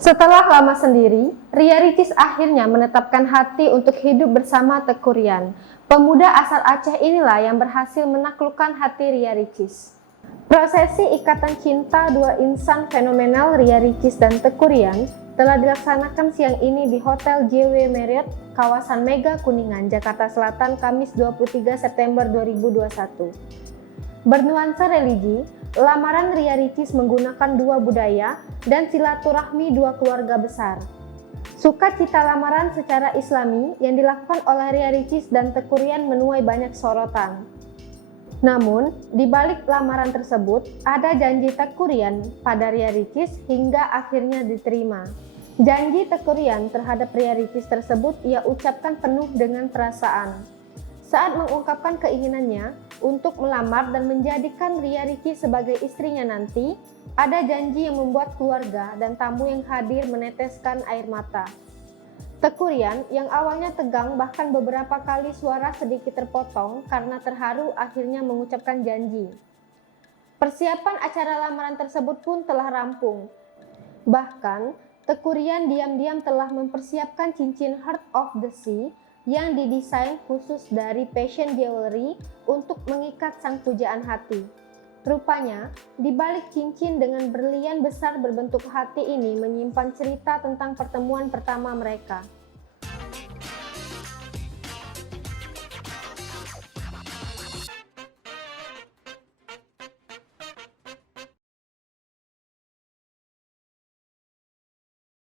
Setelah lama sendiri, Ria Ricis akhirnya menetapkan hati untuk hidup bersama Teuku Ryan. Pemuda asal Aceh inilah yang berhasil menaklukkan hati Ria Ricis. Prosesi ikatan cinta dua insan fenomenal Ria Ricis dan Teuku Ryan telah dilaksanakan siang ini di Hotel JW Marriott, kawasan Mega Kuningan, Jakarta Selatan, Kamis 23 September 2021. Bernuansa religi, lamaran Ria Ricis menggunakan dua budaya dan silaturahmi dua keluarga besar. Sukacita lamaran secara Islami yang dilakukan oleh Ria Ricis dan Teuku Ryan menuai banyak sorotan. Namun, di balik lamaran tersebut, ada janji Teuku Ryan pada Ria Ricis hingga akhirnya diterima. Janji Teuku Ryan terhadap Ria Ricis tersebut ia ucapkan penuh dengan perasaan. Saat mengungkapkan keinginannya untuk melamar dan menjadikan Ria Ricis sebagai istrinya nanti, ada janji yang membuat keluarga dan tamu yang hadir meneteskan air mata. Teuku Ryan yang awalnya tegang bahkan beberapa kali suara sedikit terpotong karena terharu akhirnya mengucapkan janji. Persiapan acara lamaran tersebut pun telah rampung. Bahkan, Teuku Ryan diam-diam telah mempersiapkan cincin Heart of the Sea yang didesain khusus dari Passion Jewelry untuk mengikat sang pujaan hati. Rupanya, di balik cincin dengan berlian besar berbentuk hati ini menyimpan cerita tentang pertemuan pertama mereka.